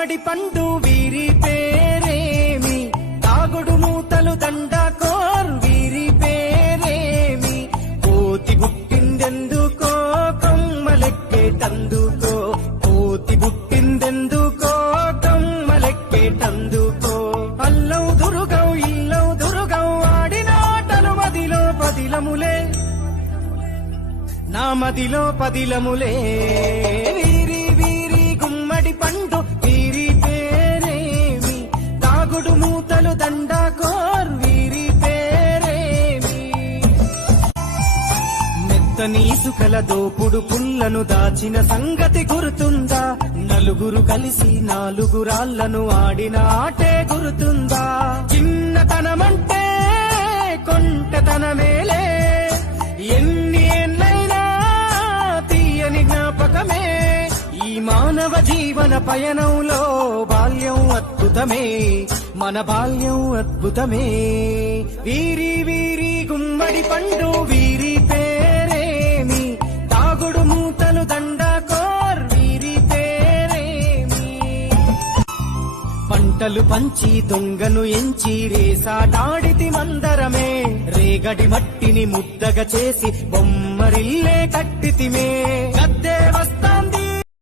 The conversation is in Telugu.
గుమ్మడి పండు వీరి పేరేమి, తాగుడు మూతలు దండాకోర్ వీరి పేరేమి, కోతి పుట్టిందెందుకో కొమ్మలెక్కేటందుకో, కోతి పుట్టిందెందుకో కొమ్మలెక్కేటందుకో. అల్లౌ దురుగౌ ఇల్లౌ దురుగౌ ఆడిన ఆటలు మదిలో పదిలములే, నా మదిలో పదిలములే. వీరి వీరి గుమ్మడి పండు వీరి పేరేమి, తాగుడు మూతలు దండాకోర్ వీరి పేరేమి. మెత్తని ఇసుకల దోపుడు పుల్లను దాచిన సంగతి గుర్తుందా, నలుగురు కలిసి నాలుగురాళ్లను ఆడిన ఆటే గుర్తుందా. చిన్నతనమంటే కొంటెతనమేలే, ఎన్ని ఏళ్ళైనా తీయని జ్ఞాపకమే. ఈ మానవ జీవన పయనంలో బాల్యం అద్భుతమే, మన బాల్యం అద్భుతమే. వీరి వీరి గుమ్మడి పండు వీరి పేరేమి, తాగుడు మూతలు దండాకోర్ వీరి పేరేమి. పంటలు పంచి దొంగను ఎంచి రేసాడాడితి మందరమే, రేగడి మట్టిని ముద్దగా చేసి బొమ్మరిల్లే కట్టి